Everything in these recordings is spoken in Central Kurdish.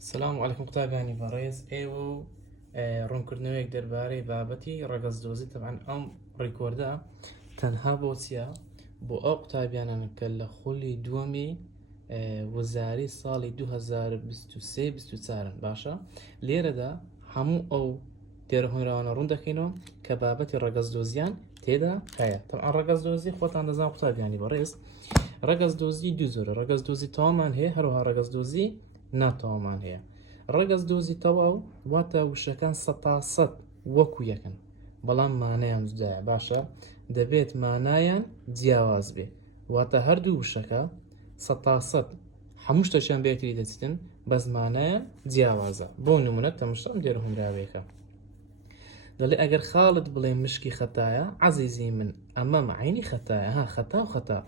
السلام عليكم قوتابیانی بەڕێز ئێوە و ڕوونکردنەوەیەک دەربارەی بابەتی ڕەگەزدۆزی طبعاً ئەم ڕیکۆردە تەنها بۆ چییە؟ بۆ ئەو قوتابیانن کە لە خولی دووەمی وەزاری ساڵی 2023-24 باشە لێرەدا هەموو ئەو تێرەهۆنراوانە ڕوون دەکەینەوە کە بابەتی ڕەگەزدۆزیان تێدا هەیە. طبعاً ڕەگەزدۆزی خۆتان دەزان قوتابیانی بەڕێز ڕەگەزدۆزی دوو زۆرە، ڕەگەزدۆزی تەوامان هەیە، هەروەها ڕەگەزدۆزی ناتەوامان هەیە. ڕەگەزدۆزی تەواو واتە وشەکان 100% وەکو یەکن، بەڵام مانایان جودایە. باشە دەبێت مانایان جیاواز بێ، واتە هەردوو وشەکە 100% هەموو شتەشیان بەیەکتری دەچێتن، بەس مانایان جیاوازە. بۆ نمونە تەماشام دێرەهونراوێکە دەڵێ ئەگەر خاڵت بڵێ مشکی خەتایە عەزیزی من ئەمە عینی خەتایە، ها خەتا و خەتا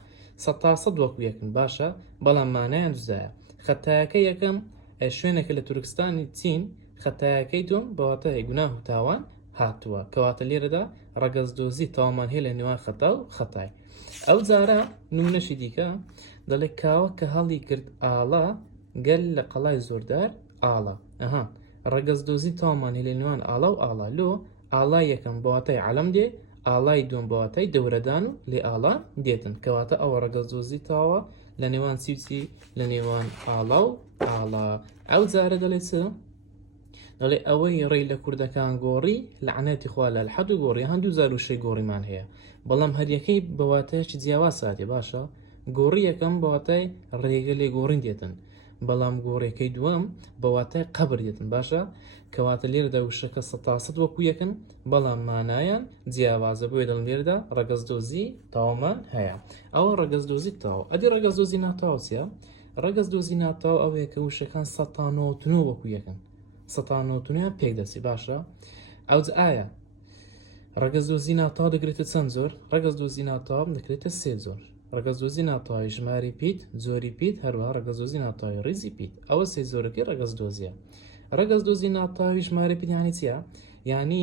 100% وەکو یەکن، باشە بەڵام مانایان جودایە. خەتایەکە یەکەم شوێنێکە لە تورکستانی چین، خەتایەکەی دوم بەواتە گوناه و تاوان هاتووە، کەواتە لێرەدا ڕەگەزدۆزی تاوامان هەیە لە نێوان خەتا و خەتای. ئەو جارە نمونەشی دیکە دەڵێ کاوە کە هەڵی کرد ئاڵا گەل لە قەڵای زۆردار ئاڵا. ئەها ڕەگەزدۆزی تاوامان هەیە لە نێوان ئاڵا و ئاڵا. لۆ ئاڵای یەکەم بەواتای عەلەم دێ، ئاڵای دوم بەواتای دەورەدان و لێ ئاڵا دێتن، کەواتە ئەوە ڕەگەزدۆزی تاوە لە نێوان چی لە نێوان ئاڵا و ئاڵا. ئەو جارە دەڵێ چ؟ دەڵێ ئەوەی ڕێی لە کوردەکان گۆڕی لەعنەتی خوا لە الحەد و گۆڕی. هەندوو زار وشەی گۆڕیمان هەیە، بەڵام هەریەکەی بەواتایەکی جیاواز ساتێ. باشە گۆڕی یەکەم بەواتای ڕێگە لێ گۆڕین دێتن، بەڵام گۆڕێکەی دووەم بەواتای قەبر دێتن. باشە کەواتە لێرەدا وشەکە 100% وەکو یەکن، بەڵام مانایان جیاوازە. بۆیە دەڵم لێرەدا ڕەگەزدۆزی تاوامان هەیە. ئەوە ڕەگەزدۆزی تاوا. ئەدی ڕەگەزدۆزی ناتاوا چییە؟ ڕەگەزدۆزی ناتاوا ئەوەیە کە وشەکان 199 وەکو یەکن، 199 پێک دەچی. باشە ئەوج ئایا ڕەگەزدۆزی ناتاوا دەگرێتە چەند زۆر؟ ڕەگەزدۆزی ناتاوا دەکرێتە 3 زۆر. ڕەگەزدۆزی ناتاوای ژماری پیت، زۆری پیت، هەروەها ڕەگەزدۆزی ناتاوای ڕیزی پیت. ئەوە 3 زۆرەکەی ڕەگەزدۆزیە. ڕەگەزدۆزی ناتاوی ژماری پیت یانی چییە؟ یعنی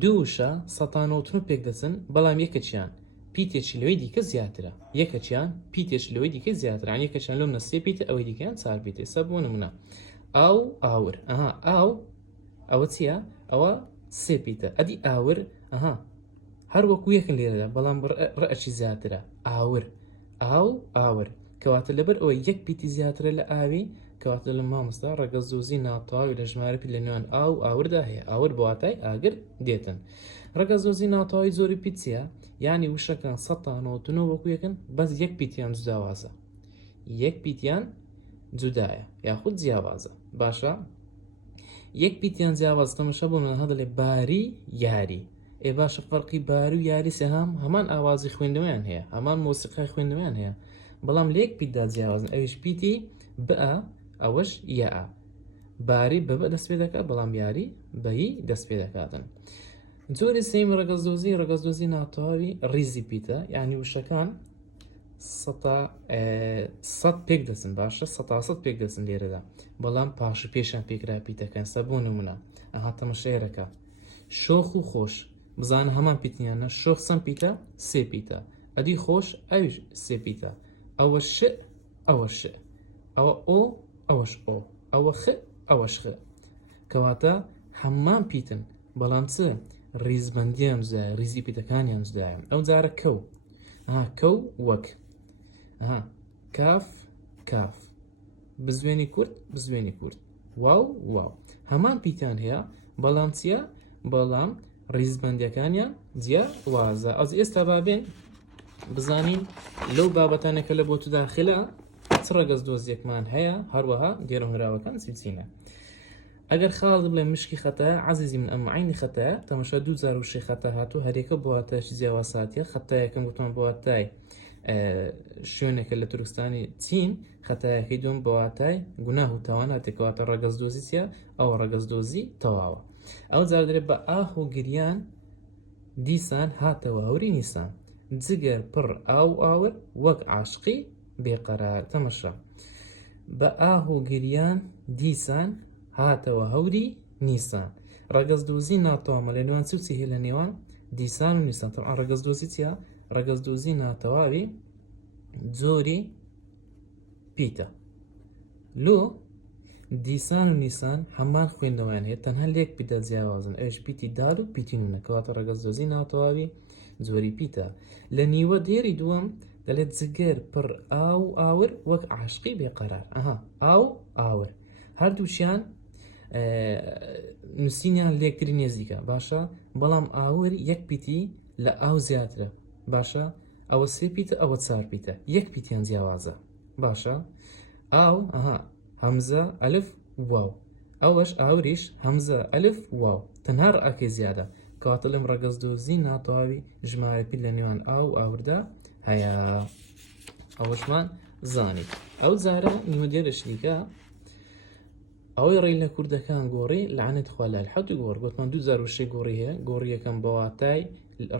دوو وشە 199 پێک دەچن، بەڵام یەکەچیان پیتێکی لەوەی دیکە زیاترە، یەکەچیان پیتێکی لەوەی دیکە زیاترە، یان یەکەچیان لەو نەسێ پیتە، ئەوەی دیکەیان 4 پیتێ. سە بۆ نمونە ئاو ئاور. ئەها ئاو ئەوە چییە؟ ئەوە 3 پیتە. ئەدی ئاور ئەها هەر وەکو یەکن لێرەدا، بەڵام ڕەچی زیاترە. ئاور ئاو ئاور، کەواتە لەبەر ئەوە یەک پیتی زیاترە لە ئاوی، کەواتە لە مامۆستا ڕەگەزدۆزی ناتاوی لە ژمارە پیت لە نێوان ئاو ئاوردا هەیە. ئاور بەواتای ئاگر دێتن. ڕەگەزدۆزی ناتاوی زۆری پیت چییە؟ یعنی وشەکان 199 وەکو یەکن، بەس یەک پیتیان جوداوازە، یەک پیتیان جودایە یاخود جیاوازە. باشە یەک پیتیان جیاواز. تەماشا بۆ من هەدەڵێ باری یاری. ئێ باشە فەرقی باری و یاری سێهام هەمان ئاوازی خوێندنەوەیان هەیە، هەمان مۆسیقای خوێندنەوەیان هەیە، بەڵام لە یەک پیتدا جیاوازن. ئەویش پیتی بە، ئەوەش یە. باری بە دەست پێ دەکات، بەڵام یاری بەیی دەست پێ دەکاتن. جۆری سێم ڕەگەزدۆزی ناتاوی ڕیزی پیتە، یعنی وشەکان 100 پێک دەچن. باشە 100% پێک دەچن لێرەدا، بەڵام پاش و پێشان پێکرا پیتەکەن. سە بۆ نمونە ئەها تەماشایەرەکە شۆخ و خۆش، بزانە هەمان پیتیانە. شۆخ چەند پیتە؟ 3 پیتە. ئەدی خۆش ئەویش 3 پیتە. ئەوە ش، ئەوە ش، ئەوە ئۆ، ئەوەش ئۆ، ئەوە خ، ئەوەش خ، کەواتە هەمان پیتن، بەڵام چ ڕیزبەندیان جودایە، ڕیزی پیتەکانیان جودایە. ئەو جارە کەو کەو وەک کاف کاف، بزوێنی کورد بزوێنی کورد، واو واو، هەمان پیتان هەیە، بەڵام چییە؟ بەڵام ڕیزبەندیەکانیان جیاوازە. ئەوز ئێستا بابێن بزانین لەو بابەتانێکە لە بۆ تو داخلە چ ڕەگەزدۆزیەکمان هەیە، هەروەها گێڕەهێنراوەکان چیچینە. ئەگەر خاڵ بڵێ مشکی خەتایە عەزیزی من ئەمە عینی خەتایە، تەماشا 2000 وشەی خەتا هاتوو، هەرێکە بۆواتایەکی جیاواز هاتیە. خەتایەکەم گوتمان بۆواتای شوێنێکە لە تورکستانی چین، خەتایەکەی دوم بەواتای گوناه و تاوان هاتێ، کەواتە ڕەگەزدۆزی چییە؟ ئەوە ڕەگەزدۆزی تەواوە. ئەو جار دەرێت بە ئاහ و گریان دیسان هاتەوە هەوری نیسان، جگەر پڕ ئاو ئاور وەک عاشقی بێقەرار. تەماشا بە ئاහ و گریان دیسان هاتەوە هەوری نیسان. ڕەگەزدۆزی ناتەوامە لە نێوان چی هەیە لە نێوان دیسان و نیسان. تەعاً ڕەگەزدۆزی چییە؟ ڕەگەزدۆزی ناتەواوی زۆری پیتە. لۆ دیسان و نیسان هەمان خوێندنەوەیان هەیە تەنها لێک پیتە جیاوازن ئەوش پیتی دال و پیتی نونە کەواتە ڕەگەزدۆزی ناوتەواوی زۆری پیتە لە نیوە دێری دووەم دەڵێت جگەر پڕ ئاو ئاور وەک عاشقی بێقەرار ئاو ئاور هەردووچیان نووسینیان لێکتری نێزیکە باشە بەڵام ئاور یەک پیتی لە ئاو زیاترە باشە ئەوە سێ پیتە ئەوە چار پیتە یەک پیتیان جیاوازە باشە ئاو هەمزە ئەلف واو ئەوەش ئاوریش هەمزە ئەلف واو تەنها ڕائەکەی زیادە کەواتە لەم ڕەگەزدۆزی ناتەواوی ژمارە پیر لە نێوان ئاو ئاوردا هەیە ئەوەشمان زانیت ئەو جارە نیوە دێرە شریکە ئەوەی ڕێی لە کوردەکان گۆڕی لەعنەت خوا لە الحەوت گۆڕ گوتمان 2006 گۆڕی هەیە گۆڕی یەکەم بەواتای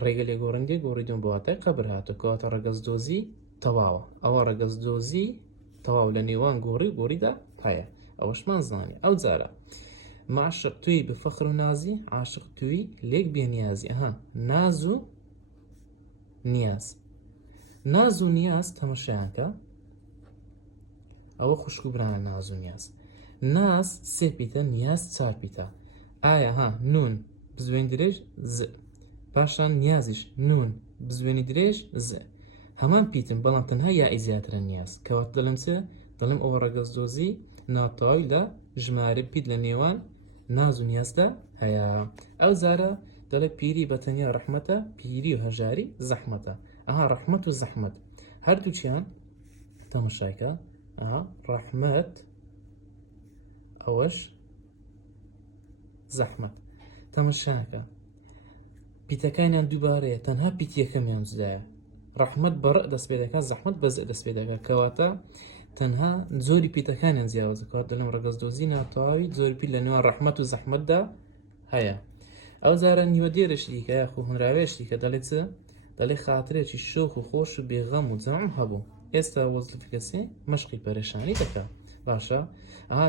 ڕێگە لێ گۆڕندی گۆڕی دوم بەواتای قەبر هاتە کەواتە ڕەگەزدۆزی تەواوە ئەوە ڕەگەزدۆزی تەواو لە نێوان گۆڕیدا هەیە ئەوەشمان زانی ئەو جارە معشق توی بفەخر و نازی عاشق توی لێک بێنیازی ناز و نیاز ناز و نیاز تەمەشایانکە ئەوە خوشک و برانە ناز و نیاز ناز سێ پیتە نیاز چار پیتە ئایا نون بزوێن درێژ ز پاشان نیازیش نون بزوێنی درێژ ز هەمان پیتم بەڵام تەنها یائی زیاترە نیاز کەوات دەڵم چێ دەڵێم ئەوە ڕەگەزدۆزی ناتەواوی لە ژمارە پیت لە نێوان ناز و نیازدا هەیە ئەو جارە دەڵێ پیری بەتەنیا ڕەحمەتە پیری و هەژاری زەحمەتە ڕەحمەت و زەحمەت هەردووچیان تەماشایکە ڕەحمەت ئەوەش زەحمەت تەماشاکە پیتەکانیان دووبارەیە تەنها پیتی یەکەمیان جودایە ڕەحمەت بەڕە دەست پێ دەکات زەحمەت بەزە دەست پێ دەکات کەواتە تەنها زۆری پیتەکانیان جیاوازە کەواتە لەم ڕەگەزدۆزی ناتەواوی زۆری پیر لە نێوان ڕەحمەت و زەحمەتدا هەیە ئەو جارە نیوە دێرە شریکە یاخو هونراوێشتی کە دەڵێت چ دەڵێ خاترێکی شۆخ و خۆش و بێغەم و جەم هەبوو ئێستا وەزلفی کەسێ مەشقی پەرێشانی دەکات باشە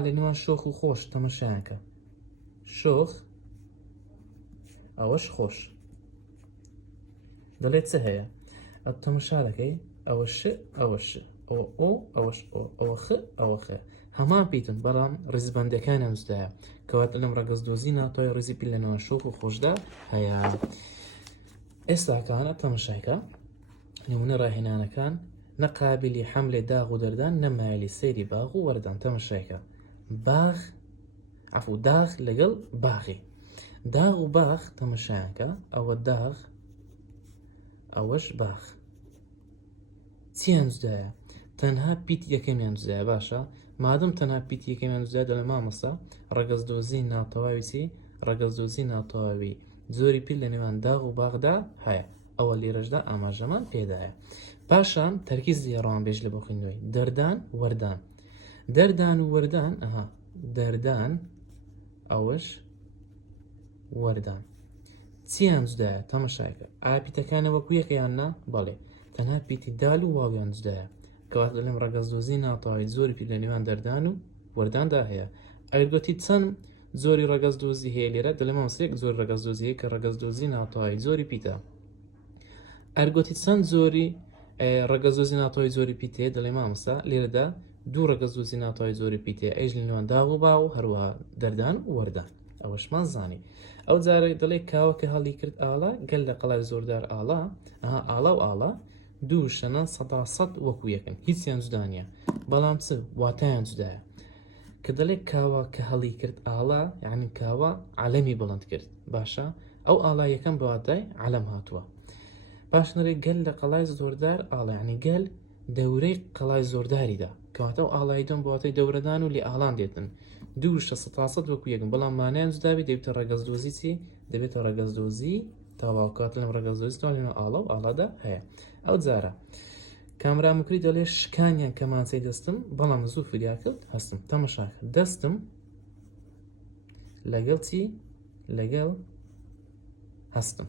لە نێوان شۆخ و خۆش تەماشایانکە شۆخ ئەوەش خۆش دەڵێت چه هەیە ئەو تەماشا دەکەی ئەوە ش ئەوە ش ئەوە ئۆ ئەوەش ئۆ ئەوە خ ئەوە خ هەمان پیتن بەڵام ڕێزبەندەکانیان جودایە کەواتە لەم ڕەگەزدۆزی ناتەواوی ڕێزی پیر لە نێوان شۆخ و خۆشدا هەیە ئێستاکانە تەماشایکە نمونە ڕاهێنانەکان نەقابلی حەملێ داغ و دەردان نەمایلی سەیری باغ و وەردان تەماشایکە باغ عەفو داغ لەگەڵ باغی داغ و باغ تەماشایانکە ئەوە داغ ئەوەش باغ چیان جودایە تەنها پیت یەکەمیان جودایە باشە مادەم تەنها پیت یەکەمیان جودایە دەڵێ مامەستا ڕەگەزدۆزی ناتەواوی چی ڕەگەزدۆزی ناتەواوی زۆری پیر لە نێوان داغ و باغدا هەیە ئەوە لێرەشدا ئاماژەمان پێدایە پاشان تەرکیز دیێڕەوان بێژ لە بۆ خوێندنەوەی دەردان وەردان دەردان و وەردان دەردان ئەوەش وەردان چیان جودایە تەماشایکە ئایا پیتەکانە وەکو یەکەیاننا بەڵێ تەنها پیتی دال و واویان جودایە کەواتە لەم ڕەگەزدۆزی ناتەواوی زۆری پیر لە نێوان دەردان و وەرداندا هەیە ئەگەر گوتی چەند زۆری ڕەگەزدۆزی هەیە لێرە دەڵێ مامۆستا زۆر ڕەگەزدۆزی هەیە کە ڕەگەزدۆزی ناتەواوی زۆری پیتە ئەرگوتی چەند زۆری ڕەگەزدۆزی ناتەواوی زۆری پیتەیە دەڵێ مامۆستا لێرەدا دوو ڕەگەزدۆزی ناتەواوی زۆری پیتەیە ئەیش لە نێوان داغ و باو هەروەها دەردان و وەردان ئەوەشمان زانی ئەو جارێک دەڵێ کاوە کە هەڵی کرد ئاڵا گەل لە قەڵای زۆردار ئاڵا ئاڵا و ئاڵا دوو شەنە سەدا سەد وەکو یەکن هیچیان جودانیە بەڵام چ واتایان جودایە کە دەڵێ کاوە کە هەڵی کرد ئاڵا یعنی کاوە عەلەمی بڵند کرد باشە ئەو ئاڵا یەکەم بەواتای عەلەم هاتووە پاشنەرێ گەل لە قەڵای زۆردار ئاڵا یعنی گەل دەورەی قەڵای زۆرداریدا کەواتە ئەو ئاڵای دۆم بەواتای دەورەدان و لێ ئاڵان دێتن دوو شە سەد وەکو یەکن بەڵام مانایان جودابی دەبێتە ڕەگەزدۆزی چی دەبێتە ڕەگەزدۆزی تاواوکات لەم ڕەگەزدۆزی توانێنە ئاڵا و ئاڵادا هەیە ئەو جارە کامرامکری دەڵێ شکانیان کەمانچەی دەستم بەڵام زوو فریا کرد هەستم تەماشاکە دەستم لەگەڵ چی لەگەڵ هەستم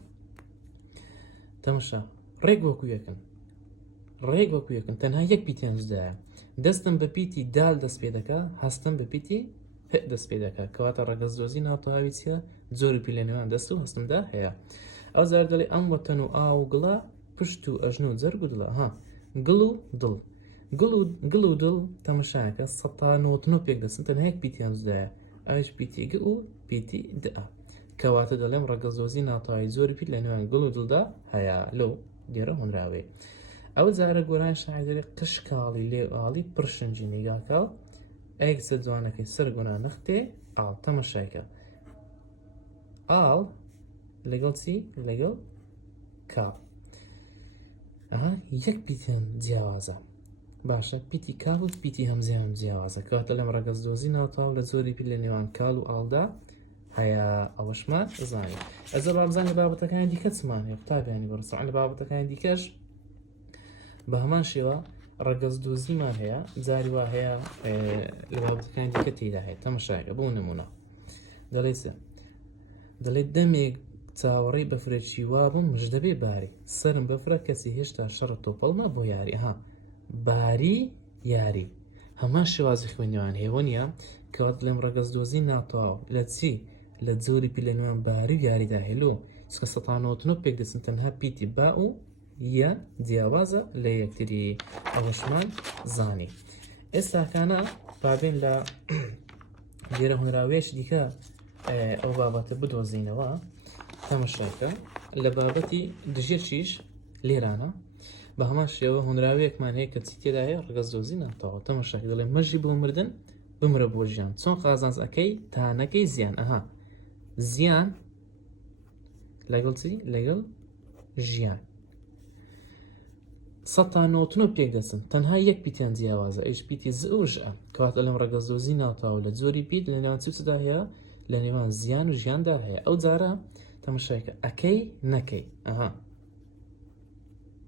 تەماشا ڕێک وەکو یەکن ڕێک وەکو یەکن تەنها یەک پیتیان جودایە دەستم بە پیتی دال دەست پێ دەکا هەستم بە پیتی ه دەست پێ دەکا کەواتە ڕەگەزدۆزی ناتەواوی چیە زۆری پیر لە نێوان دەست و هەستمدا هەیە ئەو جار دەڵێ ئەم وەتەن و ئاو و گڵا پشت و ئەژن و جەرگ و دڵە گڵ و دڵ گڵ و دڵ تەمەشاکە 1995 دەسن تەنها یەک پیتی هەمزدایە ئەوش پیتی گ و پیتی دئە کەواتە دەڵێم ڕەگەزدۆزی ناتەواوی زۆری پیت لە نێوان گڵ و دڵدا هەیە لەو دیێرە هۆنراوێ ئەو جارە گۆران شاعیدەری قشکاڵی لێئاڵی پرشنجی نیگاکاو ئەیکسە جوانەکەی سەر گونا نەختێ ئاڵ تەمەشایکە ئاڵ لەگەڵ چی لەگەڵ کاڵ ئەها یەک پیتیان جیاوازە باشە پیتی کاڵ و پیتی هەمزیان جیاوازە کەواتە لەم ڕەگەزدۆزی ناتەواو لە زۆری پێ لە نێوان کاڵ و ئاڵدا هەیە ئەوەشمان زانین ئەزە بابزانانی بابەتەکانی دیکە چمان هەیە قوتابیانی بەڕسەعان لە بابەتەکانی دیکەش بە هەمان شێوە ڕەگەزدۆزیمان هەیە جاری وا هەیە لە بابەتەکانی دیکە تێدا هەیە تەمەشایکە بۆ نمونە دەڵێت دەمێک چاوەڕێی بەفرێکی وابم مژدەبێ باری سرم بەفرە کەسی هێشتا شەڕ تۆپەڵمە بۆ یاری ئەها باری یاری هەمان شێوازی خوێندنەوەیان هێوە نیە کەوات لەم ڕەگەزدۆزی ناتەواو لە چی لە جۆری پی لە نێوان باری و یاریدا هێلۆ چکە 1995 دەچن تەنها پیتی با و یە جیاوازە لە یەکتری ئەوەشمان زانی ئێستاکانە بابێن لە لێرە هۆنراوێش دیکە ئەو بابەتە بدۆزینەوە تەمەشاکە لە بابەتی دژێرچیش لێرانە بە هەمان شێوە هۆنراوەیەکمان هەیە کە چی تێدا هەیە ڕەگەزدۆزی ناتەواو تەمەشاکە دەڵێ مەژی بۆ مردن بمرە بۆ ژیان چۆن قازانج ئەەکەی تانەکەی زیان ئەها زیان لەگەڵ چی لەگەڵ ژیان 1995 دەچن تەنها یەک پیتیان جیاوازە ئەیش پیتی ز و ژە کەواتە لەم ڕەگەزدۆزی ناتەواو لە جۆری پیت لە نێوان چدا هەیە لە نێوان زیان و ژیاندا هەیە ئەو جارە تەمەشایکە ئەەکەی نەکەی ئەها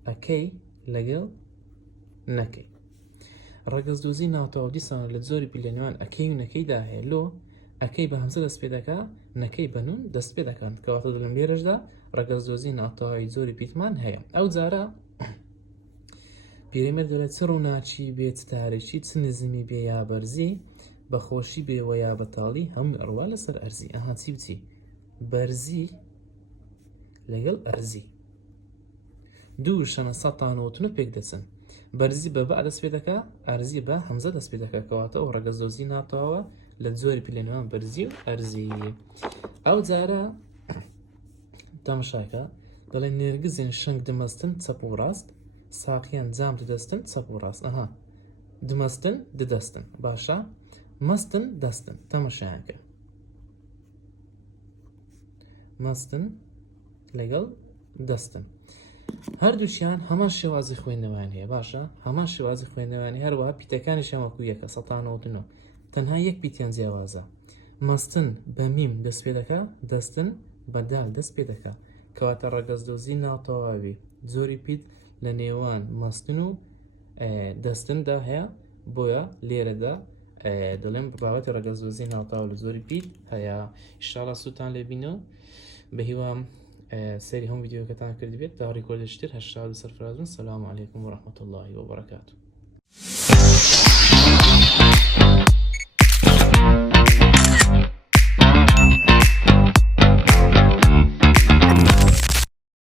ئەەکەی لەگەڵ نەکەی ڕەگەزدۆزی ناتەواو دیسان لە جۆری پی لە نێوان ئەەکەی و نەکەیدا هەیە لۆ ئەەکەی بە هەمزە دەست پێ دەکا نەکەی بە نون دەست پێ دەکەن کەواتە لەم لێرەشدا ڕەگەزدۆزی ناتەواوی زۆری پیتمان هەیە ئەو جارە پیرەمەرد دەڵێت چ ڕووناچی بێ چ تارێکی چ نزمی بێ یا بەرزی بەخۆشی بێوە یا بەتاڵی هەموو ئەڕوا لەسەر ئەرزی ئەها چی بچی بەرزی لەگەڵ ئەرزی دوو شەنە 1995 دەچن بەرزی بە بە دەست پێ دەکا ئەرزی بە هەمزە دەست پێ دەکا کەواتە ئەو ڕەگەزدۆزی ناتەواوە لە جۆری پی لە نێوان بەرزی و ئەرزی ئەو جارە تەمەشاکە دەڵێ نێرگزێن شنگ دمەستن چەپ و ڕاست ساقیان جام دەدەستن چەپ و ڕاست ئەها دمەستن دەدەستن باشە مەستن دەستن تەمەشایانکە مەستن لەگەڵ دەستن هەردووشیان هەمان شێوازی خوێندنەوەیان هەیە باشە هەمان شێوازی خوێندنەوەیان هەروەها پیتەکانی شەمەکو یەکە 1999 تەنها یەک پیتیان جیاوازە مەستن بە میم دەست پێ دەکا دەستن بە دال دەست پێ دەکا کەواتە ڕەگەزدۆزی ناتەواوی زۆری پیت لە نێوان مەستن و دەستندا هەیە بۆیە لێرەدا دەڵێم بابەتی ڕەگەزدۆزی ناتەواو لە زۆری پیت هەیە ئینشاڵڵا سوتان لێبینەوە بە هیوام سەیری هەموو ڤیدیۆکەتان کردبێت تا ڕیکۆردشتر هەشتا و سەرفرازن سەلام عەلەیکوم وەڕەحمەتوڵڵاهی وبەرەکاتوه